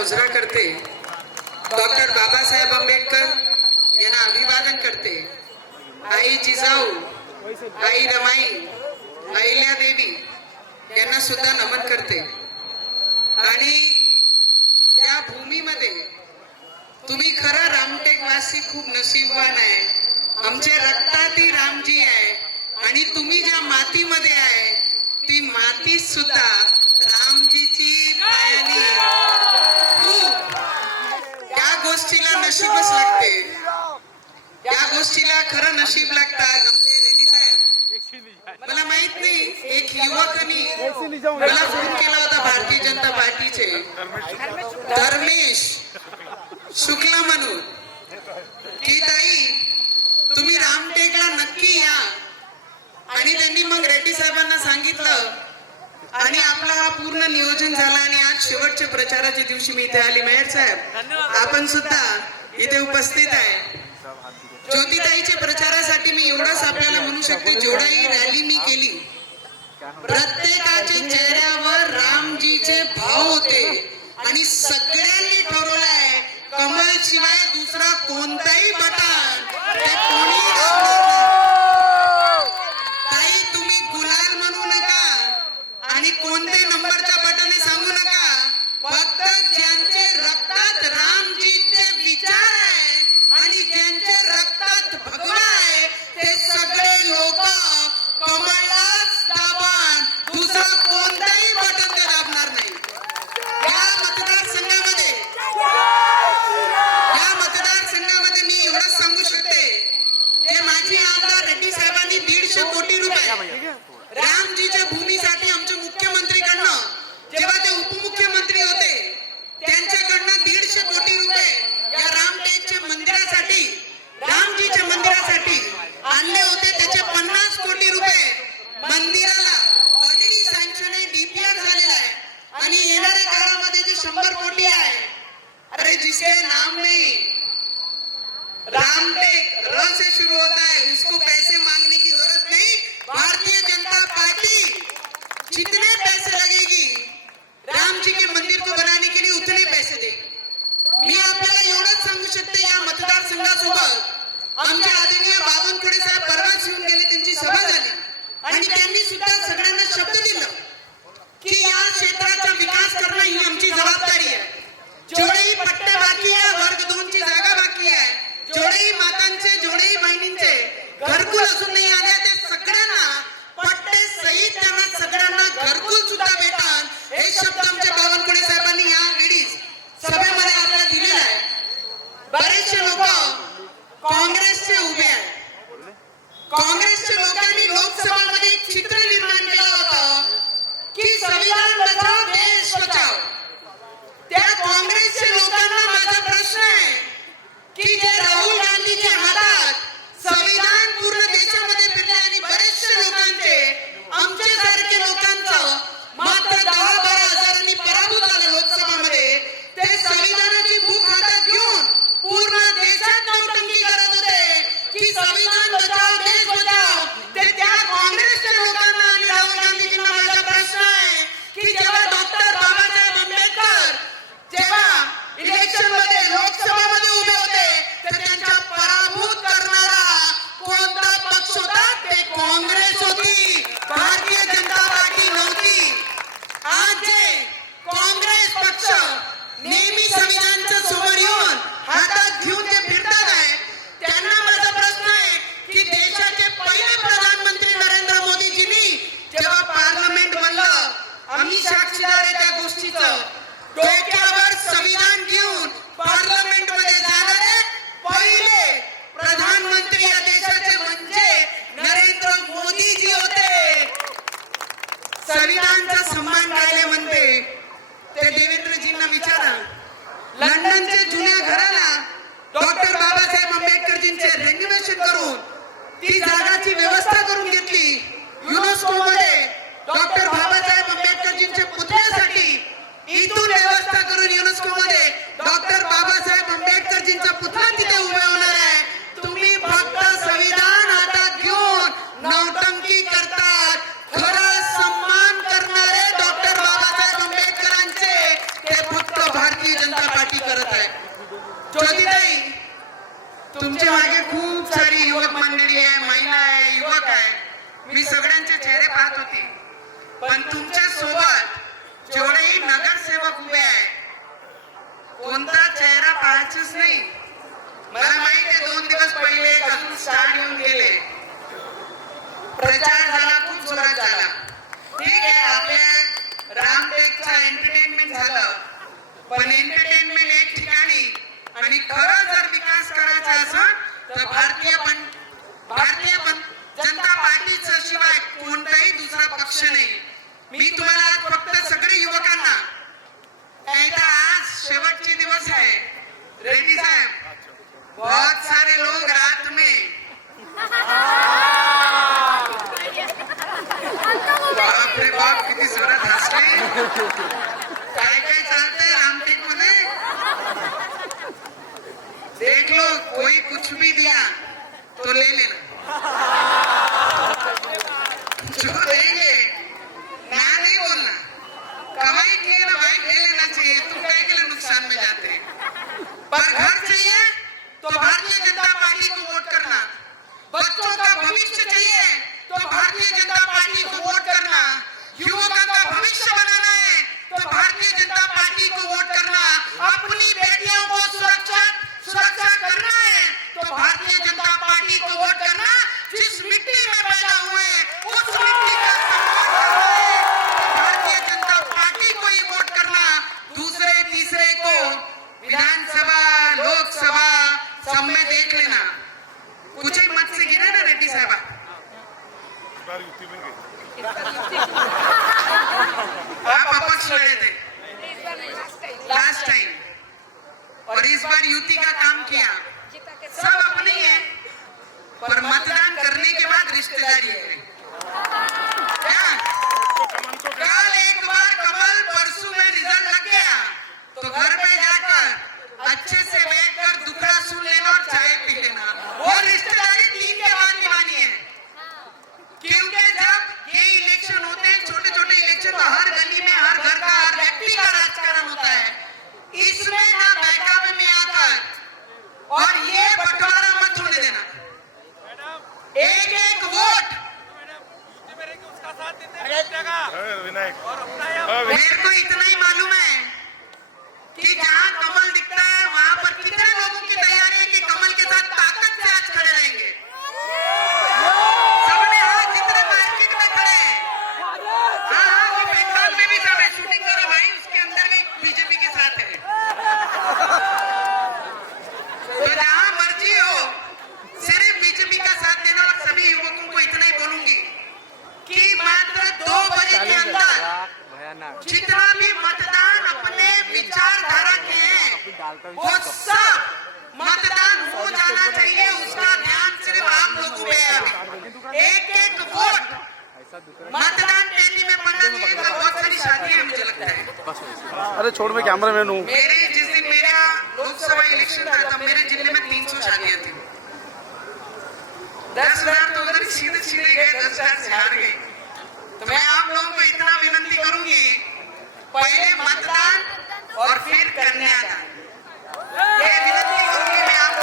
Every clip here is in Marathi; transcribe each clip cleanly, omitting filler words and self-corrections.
मुजरा करते, डॉक्टर बाबासाहेब आंबेडकर यांना अभिवादन करते, आई जिजाऊ, आई रमाई, अहिल्या देवी यांना सुद्धा नमन करते। आणि या भूमीमध्ये तुम्ही खरं रामटेकवासी खूप नशीबवान आहे। आमच्या रक्तातही रामजी आहे आणि तुम्ही ज्या मातीमध्ये आहे ती माती सुद्धा रामजीची पायानी खूप त्या गोष्टीला नशीबच लागते, त्या गोष्टीला खरं नशीब लागतात। आमचे रेड्डी साहेब, मला माहित नाही एक युवकांनी मला फोन केला होता भारतीय जनता पार्टीचे धर्मेश शुक्ला म्हणून की ताई तुम्ही रामटेकला नक्की या। आणि त्यांनी मग रेड्डी साहेबांना सांगितलं आणि आपला हा पूर्ण नियोजन झाला आणि आज शेवटच्या प्रचाराच्या दिवशी मी इथे आली। मेयर साहेब आपण सुद्धा इथे उपस्थित आहे। ज्योतिताईच्या प्रचारासाठी मी एवढंच आपल्याला म्हणू शकते, जेवढाही रॅली मी केली प्रत्येकाच्या चेहऱ्यावर रामजीचे भाव होते आणि सगळ्यांनी ठरवलंय कमल शिवाय दुसरा कोणताही बटन ते कोणी ताई तुम्ही गुलाल म्हणू नका आणि कोणते नंबरच्या बटन सांगू नका, फक्त ज्यांचे रक्तात रामजीचे विचार आहे आणि ज्यांचे रक्तात भगवा आहे ते सगळे लोक कमळलाच दाबान, दुसरा कोणताही बटन ते दाबणार नाही। या मतदारसंघामध्ये मी एवढंच सांगू शकते, जे माजी आमदार रेड्डी साहेबांनी 150 कोटी रुपये रामजीच्या भूमीसाठी आमच्या मुख्यमंत्रीकडनं, जेव्हा ते उपमुख्यमंत्री होते त्यांच्याकडनं 150 कोटी रुपये या रामटेकच्या मंदिरासाठी, रामजीच्या मंदिरासाठी आणले होते। त्याचे 50 कोटी रुपये मंदिराला ऑलरेडी सँक्शन आहे, डीपीआर झालेला आहे आणि येणाऱ्या काळामध्ये जे 100 कोटी आहे, अरे जिसके नाम में रामटेक र से शुरू होता है उसको पैसे मांगने की जरूरत नहीं। भारतीय जनता पार्टी जितने पैसे लगेगी राम जी के मंदिर को बनाने के लिए उतने पैसे देगी। मी आपल्याला एवढंच सांगू शकते, या मतदारसंघासोबत आमचे आदरणीय बावनकुळे साहेब परवाच येऊन गेले, त्यांची सभा झाली आणि त्यांनी सुद्धा सगळ्यांना शब्द दिला की या क्षेत्राचा विकास करणं ही आमची जबाबदारी आहे। जेवढेही पट्टे बाकी आहे, वर्ग 2 ची जागा बाकी आहे, जेवढेही मातांचे जेवढेही बहिणींचे घरकुल असून नाही आले ते सगळ्यांना पट्टे सहित त्यांना सगळ्यांना घरकुल सुद्धा भेटतात, हे शब्द आमच्या बावनकुळे साहेबांनी या लेडीज सभेमध्ये आपल्याला दिलेला आहे। बरेचसे लोक काँग्रेसचे उभे आहेत, काँग्रेसच्या लोकांनी लोकसभामध्ये एक चित्र निर्माण केलं होतं की संविधान बचाव देश बचाव। त्या काँग्रेसच्या लोकांना माझा प्रश्न आहे की जे राहुल गांधीच्या हातात संविधान पूर्ण देशामध्ये फिरले आणि बरेचसे लोकांचे आमच्यासारखे लोकांचं मात्र 10-12 हजारांनी पराभूत झालं लोकसभामध्ये, ते संविधानाची भूक हातात घेऊन पूर्ण देशात नौटंकी करत होते की संविधान बचाव देश बचाव। ते त्या काँग्रेसच्या लोकांना आणि राहुल गांधीजींना माझा प्रश्न आहे की जेव्हा डॉक्टर बाबासाहेब आंबेडकर जेव्हा इलेक्शन मध्ये लोकसभामध्ये उभे होते तर त्यांचा पराभूत करणारा कोणता पक्ष होता? ते काँग्रेस होती, भारतीय जनता पार्टी नव्हती। आज जे काँग्रेस पक्ष नेहमी संविधानाच्या समोर येऊन हातात घेऊन जे फिरतात आहे त्यांना माझा प्रश्न आहे की देशाचे पहिले प्रधानमंत्री नरेंद्र मोदीजींनी जेव्हा पार्लमेंट बनलं, आम्ही साक्षीदार आहे त्या गोष्टीचं, डोक्यावर संविधान घेऊन पार्लमेंट मध्ये जाणारे पहिले प्रधानमंत्री या देशाचे म्हणजे नरेंद्र मोदीजी होते। संविधानाचा सन्मान करायला म्हणते ते देवेंद्रजींना विचारा, लंडनचे जुन्या घराला डॉक्टर बाबासाहेब आंबेडकरजींचे रेनोव्हेशन करून ती जागाची व्यवस्था करून घेतली। युनेस्को मध्ये डॉक्टर बाबासाहेब आंबेडकरजींच्या पुतळ्यासाठी इथून व्यवस्था करून युनेस्को मध्ये डॉक्टर बाबासाहेब आंबेडकरजींचा पुतळा तिथे उभा होणार आहे। तुम्ही फक्त संविधान हातात घेऊन नौटंकी करतात, खरं सन्मान करणारे डॉक्टर बाबासाहेब आंबेडकरांचे ते फक्त भारतीय जनता ज्योतिताई, तुमच्या मागे खूप सारी युवक मंडळी आहे, महिला आहे, युवक आहे. मी सगळ्यांचे चेहरे पाहत होते, पण तुमच्या सोबत जेवढेही नगरसेवक उभे आहे, कोणता चेहरा पाहायचाच नाही. मला माहिती आहे 2 दिवस पहिले अजून स्टार येऊन गेले, प्रचार झाला, खूप जोरात झाला. ठीक आहे, आपल्या रामटेकचा एंटरटेनमेंट झालं, पण एंटरटेनमेंट एक ठिकाणी आणि खरं जर विकास करायचा असेल तर भारतीय जनता पार्टीच्या शिवाय कोणताही दुसरा पक्ष नाही. मी तुम्हाला आज फक्त सगळे युवकांना, आज शेवटचे दिवस है, रेड्डी साहब, बहुत सारे लोग रात में बाप रे बाप, किती जोरात हसले. काय काय चालतंय रामटेक मध्ये. देख लो, कोई कुछ भी दिया तो ले लेना, जो देंगे ना नहीं बोलना. कमाई की है ना भाई, ले लेना चाहिए. तुम क्या के लिए नुकसान में जाते. पर घर चाहिए तो भारतीय जनता पार्टी को वोट करना. बच्चों का भविष्य चाहिए तो भारतीय जनता पार्टी को वोट करना. युवकों का भविष्य बनाना है तो भारतीय जनता पार्टी को वोट करना. अपनी बेटियों को सुरक्षा करना है तो भारतीय जनता पार्टी को वोट करना. जिस मिट्टी में पैदा हुए उस मिट्टी का सम्मान करना है तो भारतीय जनता पार्टी को ही वोट करना. दूसरे तीसरे को विधानसभा लोकसभा सब में देख लेना. कुछ ही मत से गिरे ना रेड्डी साहब. आप अपक्ष लड़े थे लास्ट टाइम, और इस बार युति का काम किया. सब अपने ही है, पर मतदान करने के बाद रिश्तेदारी है. क्या कल एक बार कमल, परसों में रिजल्ट लग गया तो घर पे जाकर अच्छे से बैठकर दुखड़ा सुन लेना और चाय पी लेना. वो रिश्तेदारी 3 के बाद निभानी है. क्योंकि जब ये इलेक्शन होते हैं, छोटे छोटे इलेक्शन, तो हर गली में, हर घर का, हर व्यक्ति का राजकारण होता है. इसमें ना बहकावे में आकर और ये बंटवारा मत होने देना. एक एक वोट मेरे को इतना ही मालूम है कि जहां कमल दिखता है वहां पर कितने लोगों की तैयारी है कि कमल के साथ ताकत से आज खड़े रहेंगे. सबने हाथ जितने मार्केट में खड़े हैं, हाँ, वो बेंगाल में भी सब है. शूटिंग करो भाई, उसके अंदर भी बीजेपी के साथ है. तो जहां मर्जी हो, सिर्फ बीजेपी का साथ देना. और सभी युवकों को इतना ही बोलूंगी कि मात्र 2 बजे के अंदर जितना भी मतदान अपने विचारधारा के हैं वो सब मतदान हो जाना चाहिए. उसका ध्यान सिर्फ आप लोगों पे है. एक एक वोट मतदान पेटी में पड़ना चाहिए. तो बहुत सारी शादी है, मुझे लगता है. अरे छोड़, मैं कैमरामैन हूँ. जिस दिन मेरा लोकसभा इलेक्शन था तब मेरे जिले में 300 शादियां थी. 10,000 तो उधर सीधे गए, 10,000 से हार गए. तो मैं आप लोगों को इतना विनती करूंगी, पहले मतदान और फिर कन्यादान. ये विनती करूंगी मैं आप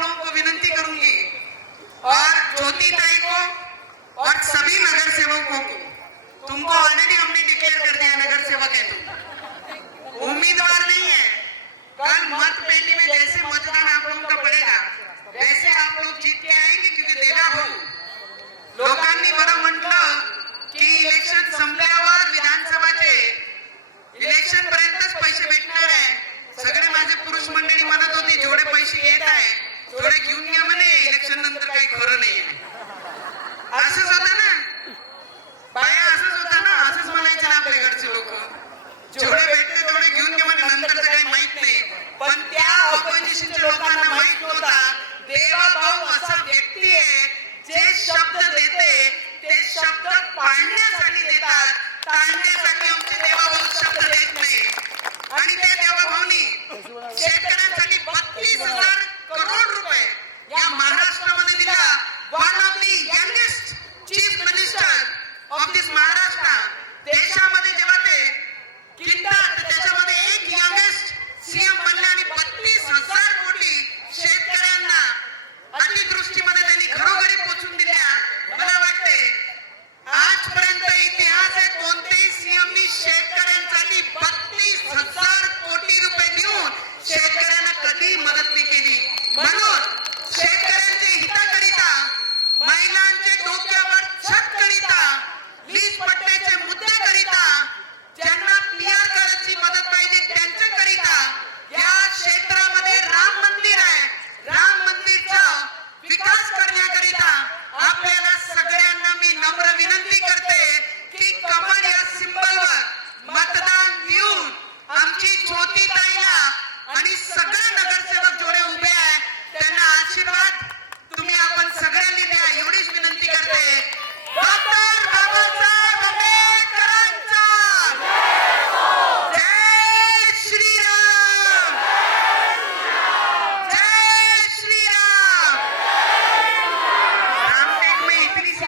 लोगों को विनती करूंगी. और ज्योतिताई को और सभी नगर सेवकों को, तुमको ऑलरेडी हमने डिक्लेयर कर दिया नगर सेवक है तुम, उम्मीदवार नहीं है. कल मत पेटी में जैसे मतदान आप लोगों का पड़ेगा वैसे आप लोग जीत के आएंगे. क्योंकि देवा भाऊ, लोकांनी बरं म्हटलं की इलेक्शन संपल्यावर विधानसभाचे इलेक्शन पर्यंतच पैसे भेटणार आहे. सगळे माझे पुरुष मंडळी म्हणत होती जेवढे पैसे येत आहे तेवढे घेऊन घ्या म्हणे, इलेक्शन नंतर काही खरं नाही. असंच होतं ना बाया, असंच होतं ना, असंच म्हणायचे ना आपल्या घरचे लोक. जेवढे भेटते तेवढे घेऊन घ्या म्हणे, नंतरचं काही माहित नाही. पण त्या ऑपोजिशनच्या लोकांना माहित नव्हता देवा भाऊ असा व्यक्ती आहे जे शब्द देते ते शब्द पाळण्यासाठी देतात. टाळण्यासाठी आमचे देवाभाऊ शब्द देत नाही. आणि त्या देवाभाऊनी शेतकऱ्यांसाठी 32,000 करोड रुपये या महाराष्ट्रामध्ये दिला. One of the youngest chief minister of this Maharashtra. देशामध्ये जेव्हा ते किंतात त्याच्यामध्ये एक यंगेस्ट सीएम बनले आणि होती तो